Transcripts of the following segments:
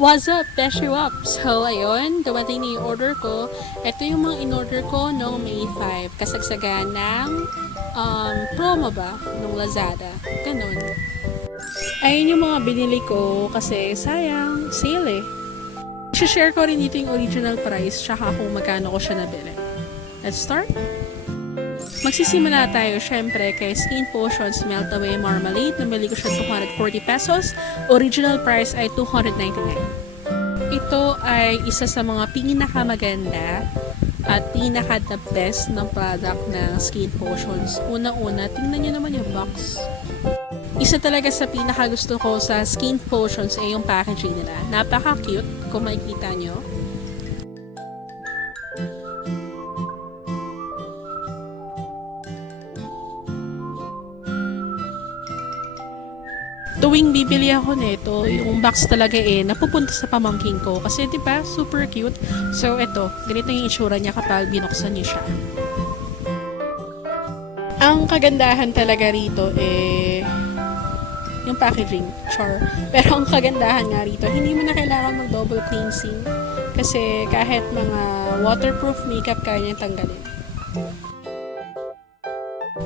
What's up, Beshiwap? So, ayun, dumating na yung order ko. Ito yung mga in-order ko noong May 5. Kasagsagan ng promo ba? Nung Lazada. Ganon. Ayun yung mga binili ko kasi sayang, sale eh. I-share ko rin dito yung original price tsaka kung magkano ko siya nabili. Let's start! Magsisimula tayo syempre kay Skinpotions Melt Away Marmalade. Nabili ko siya 240 pesos. Original price ay 299. Ito ay isa sa mga pinakamaganda at pinaka-the best ng product ng Skinpotions. Unang-una, tingnan nyo naman yung box. Isa talaga sa pinaka-gusto ko sa Skinpotions ay yung packaging nila. Napaka-cute kung makikita nyo. Tuwing bibili ako nito, yung box talaga napupunta sa pamangking ko kasi 'di ba, super cute. So ito, ganito yung itsura niya kapag binuksan niyo siya. Ang kagandahan talaga rito yung packaging, char. Pero ang kagandahan nga rito, hindi mo na kailangan mag-double cleansing kasi kahit mga waterproof makeup kaya niya tanggalin.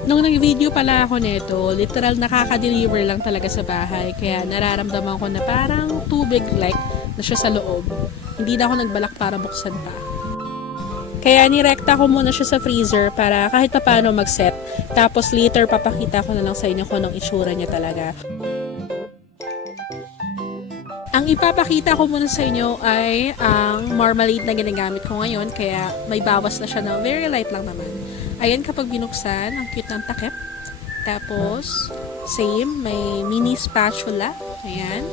Nung nag-video pala ako nito, literal nakaka-deliver lang talaga sa bahay. Kaya nararamdaman ko na parang tubig like na siya sa loob. Hindi na ako nagbalak para buksan pa. Kaya nirekta ko muna siya sa freezer para kahit pa paano mag-set. Tapos later papakita ko na lang sa inyo kung anong itsura niya talaga. Ang ipapakita ko muna sa inyo ay ang marmalade na ginagamit ko ngayon. Kaya may bawas na siya ng very light lang naman. Ayan, kapag binuksan, ang cute ng takip. Tapos, same, may mini spatula. Ayan.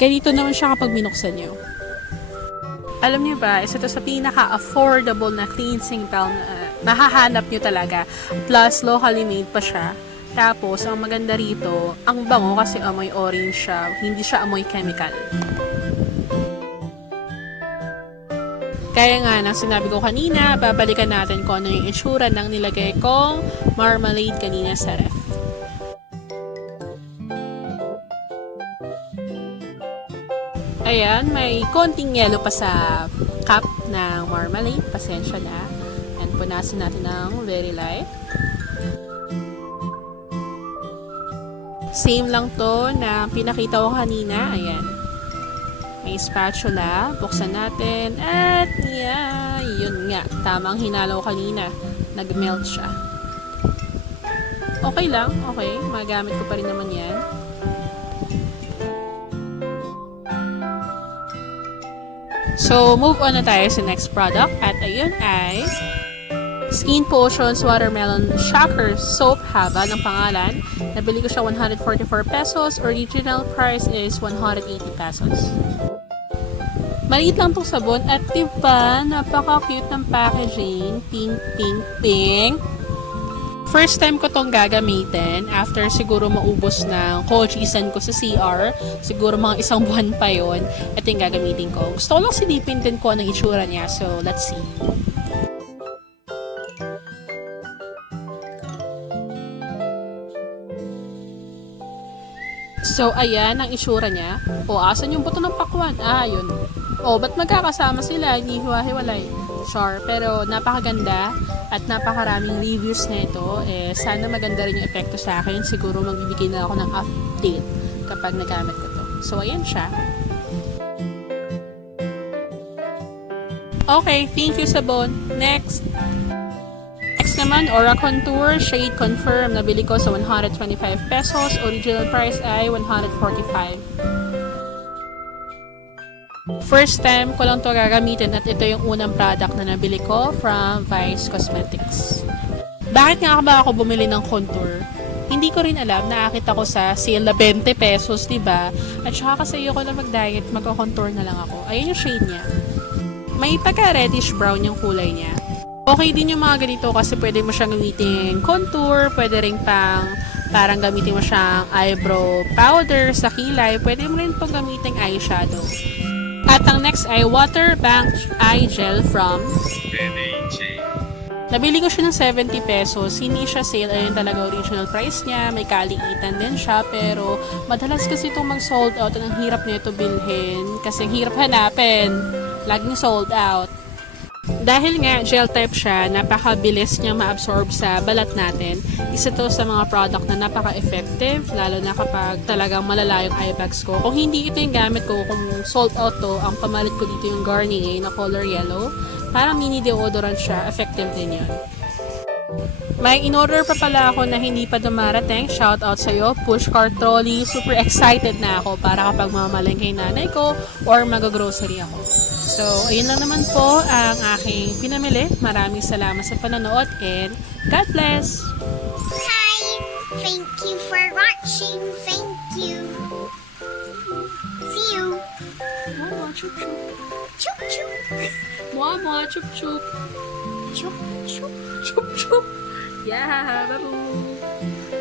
Ganito naman siya kapag binuksan nyo. Alam niyo ba, isa to sa pinaka-affordable na cleansing palm na mahahanap nyo talaga. Plus, locally made pa siya. Tapos, ang maganda rito, ang bango kasi amoy orange siya. Hindi siya amoy chemical. Kaya nga, nang sinabi ko kanina, babalikan natin kung ano yung itsura ng nilagay kong marmalade kanina sa ref. Ayan, may konting yellow pa sa cup ng marmalade. Pasensya na. And punasin natin ng very light. Same lang to na pinakita ko kanina. Ayan. May spatula, buksan natin, at yun nga, tamang hinalaw kanina, nag-melt siya. Okay lang, okay, magamit ko pa rin naman yan. So, move on na tayo sa next product, at ayun ay Skinpotions Watermelon Shocker Soap Haba ng pangalan. Nabili ko siya 144 pesos, original price is 180 pesos. Maliit lang tong sabon at diba, napaka-cute ng packaging. Pink, pink, pink. First time ko tong gagamitin after siguro maubos ng kojisan ko sa CR. Siguro mga isang buwan pa yon. Ito yung gagamitin ko. Gusto ko lang silipin din ko anong itsura niya. So, let's see. So, ayan ang itsura niya. O, asan yung buto ng pakwan? Ah, yun. O, ba't magkakasama sila? Hindi hiwa-hiwalay. Sure, pero napakaganda at napakaraming reviews na ito. Sana maganda rin yung epekto sa akin. Siguro magbibigay na ako ng update kapag nagamit ko to. So, ayan siya. Okay, thank you sabon. Next naman, Aura Contour Shade Confeeerm. Nabili ko sa 125 pesos. Original price ay 145. First time ko lang to gagamitin at ito yung unang product na nabili ko from Vice Cosmetics. Bakit nga ba ako bumili ng contour? Hindi ko rin alam, nakakita ko sa sale na 20 pesos, diba? At saka kasi ayoko na mag-diet, magko-contour na lang ako. Ayan yung shade niya. May pagka-reddish brown yung kulay niya. Okay din yung mga ganito kasi pwede mo siyang gamitin contour, pwede rin parang gamitin mo siyang eyebrow powder sa kilay, pwede mo rin pong gamitin eyeshadow. At ang next ay Water Bank Eye Gel from Nabili ko siya ng 70 pesos. Hindi siya sale. Ayun talaga original price niya. May kaliitan din siya. Pero madalas kasi itong mag-sold out. Ang hirap nito bilhin. Kasi ang hirap hanapin. Laging sold out. Dahil nga gel type siya, napakabilis niya ma-absorb sa balat natin. Isa to sa mga product na napaka-effective, lalo na kapag talagang malala yung eye bags ko. Kung hindi ito yung gamit ko, kung sold out to, ang pamalit ko dito yung Garnier na color yellow. Parang mini deodorant siya, effective din yun. May in-order pa pala ako na hindi pa dumarating. Shout out sa'yo, pushcart trolley. Super excited na ako para kapag mamaling kay nanay ko or mag-grocery ako. So, ayun lang naman po ang aking pinamili. Maraming salamat sa panonood and God bless! Hi! Thank you for watching. Thank you. See you. Mama, chup chup. Chup chup. Mama, chup chup. Chup chup. Chup chup. Yeah, babu.